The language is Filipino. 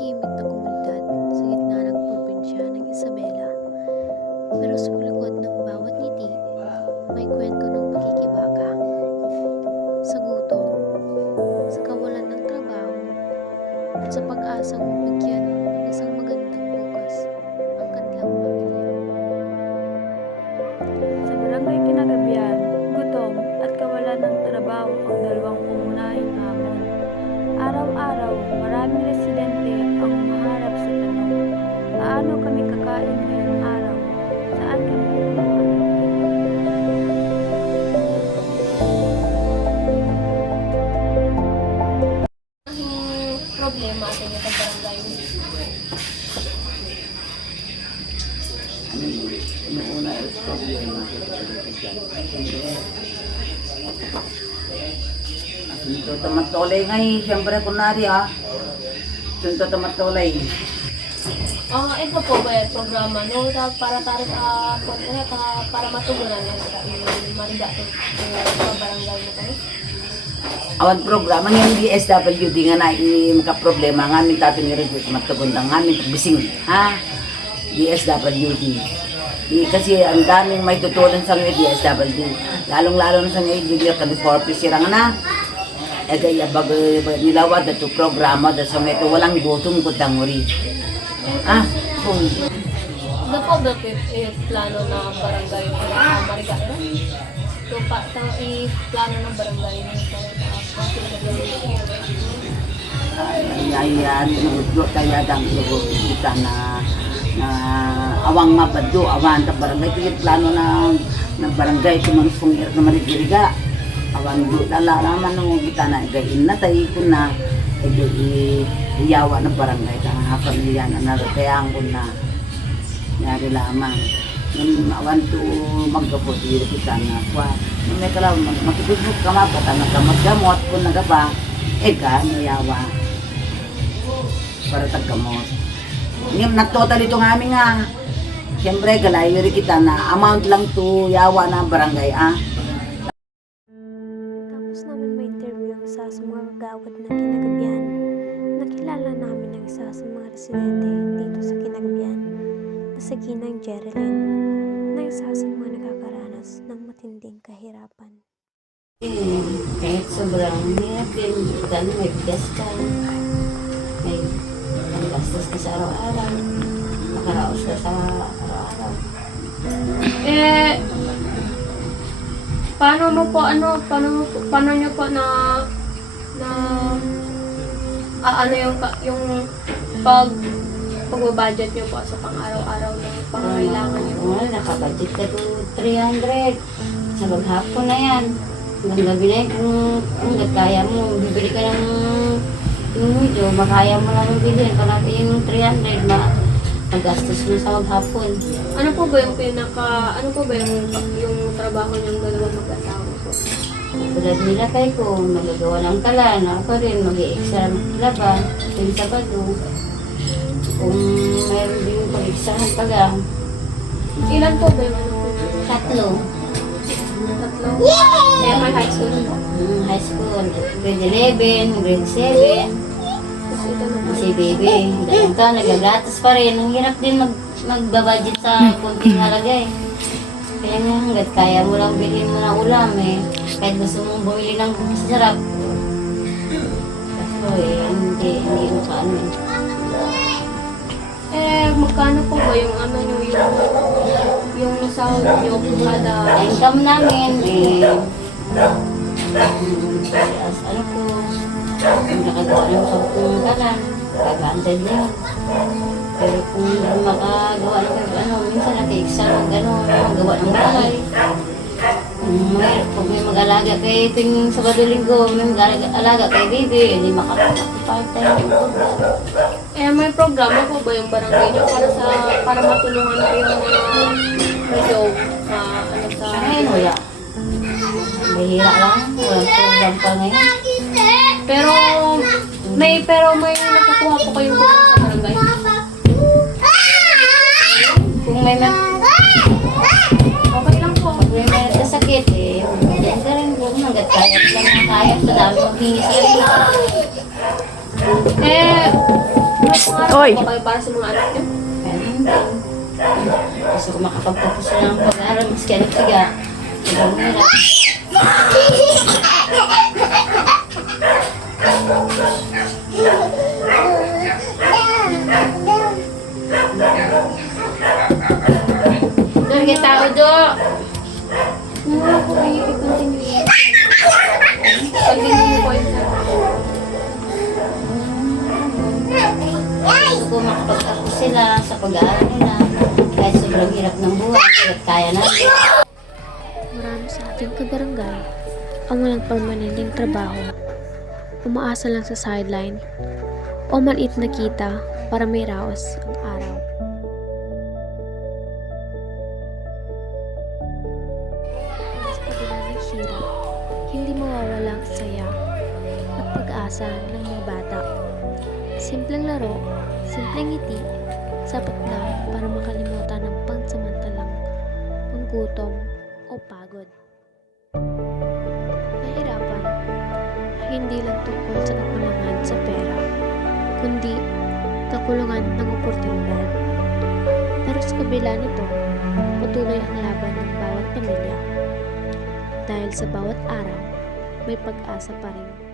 tahimik na komunidad sa gitna ng probinsya ng Isabela. Pero sa likod ng bawat ngiti, may kwento ng pagkikibaka. Sa gutom, sa kawalan ng trabaho, at sa pag-asang mabigyan ng isang magandang bukas ang kanilang pamilya. Sa barangay Kinagabihan, gutom at kawalan ng trabaho ang dalawang pangunahing hamon. Araw-araw, maraming residente ang maharap sa tanong, paano kami kakain ngayong araw? Saan kami kukuha ng pera? Ang problema sa inyo sa barangay? Una is problema. Sunto tamatolay ngay, siyempre kunwari Sunto tamatolay. Ito po ba yung programa no para para matugunan yung mariga sa barangay mo tayo? Awan programa ng DSWD nga na makaproblema nga min tato ni Regret matugundang nga min bising DSWD. Kasi ang daming may tutulan sa ngayon DSWD. Lalong-lalo na sa ngayon Julia California sirang na. Kaya bago nilawad na ito programa dahil sa ngayon walang gutom ko tanguri. Ano po ba plano na barangay mariga no? So plano ng barangay Ayan, nagudlo tayo ang kita na awang mabado, awan ta barangay kaya plano ng barangay kumanos kong na marigiriga. Awan do dala naman ng kita na gain na tayo kun na iyawa ng barangay ta pamilya na kaya ko na yari lamang. Awan to magkapot dito kita na kwa. May kalaw makikibog ka mapata nagkamot kun nagapa ka niyawa para tagkamot. Ngam na total ito ng aming siyempre galayo rin kita na amount lang to yawa na barangay Tapos namin may interview ang isa sa mga kagawad ng Kinagabihan. Nakilala namin ang isa sa mga residente dito sa Kinagabihan na si Ginang Jerilyn na isa sa mga nakakaranas ng matinding kahirapan. Kahit sobrang hirap din, dahil may bigas ka, may panggastos ka sa araw-araw, makaraos ka sa araw-araw. Paano nyo po na yung pagbabudget nyo po sa pang-araw-araw ng pangangailangan nyo? Nakabudget ka to 300, sa maghapon na yan. Hanggang gabi na yun, kung kaya mo, bibili ka ng medyo, makaya mo lang bilhin. Kung natin yung 300, magastos mo sa maghapon. Ano po ba yung yung trabaho niyong dalawang mag-asawa po? Tulad nila kayo ko, magagawa ng kalan, ako rin, mag-i-extra laban, yung Sabado. Kung mayroon din yung pag-extrahan pala, Ilan po ba yung tatlo. Kaya may high school po? High school, grade 11, grade 7. Si baby, dalawang taon, nagagatas pa rin. Ang hirap din magbabudget sa konting halaga Kaya nga hanggat kaya mo lang bilhin mo ng ulam Kahit gusto mong bumili ng sarap. Kasi hindi mo kaano Magkano po ba yung yung sahod nyo kada? Income namin ano po, kung nakagawa ng 10 kalan, 500 na yun. Pero kung makagawa ng minsan nag-extra magawa ng bahay. Kung may mag-alaga kay tuwing Sabado Linggo, may mag-alaga kay baby, hindi makapag-part-time yung program. May programa po ba yung barangay nyo para matulungan kayo ng mga medyo Ngayon wala. Mahira lang, walang program pa ngayon. Pero may nakukuha po kayong tulong sa barangay? Kung may Okay lang po. may kasakit yan ka rin po, hanggat kaya lang kaya sa dami maghingi sila. pangarap po kayo para sa mga anak niyo? Ganun din. Gusto ko makapagtapos sila ng pag-aaral, maski ano tiga. Ibang hirap. Lagi tao do. Continue po yun. Gusto ko makapagtapos sila sa pag-aaral nila. Kahit sobrang hirap ng buhay, kahit kaya natin. Marami sa ating kabarangay ang walang permanenteng trabaho, umaasa lang sa sideline o maliit na kita para may raos ang araw. Sa kabila ng hirap, hindi mawawala ang saya at pag-asa ng mga bata. Simpleng laro, simpleng ngiti, sapat na para makalimutan ang pansamantalang panggutom o pagod. Nahirapan ay hindi lang tungkol sa kakulangan sa pera, kundi kakulangan ng oportunidad. Pero sa kabila nito, patuloy ang laban ng bawat pamilya. Dahil sa bawat araw, may pag-asa pa rin.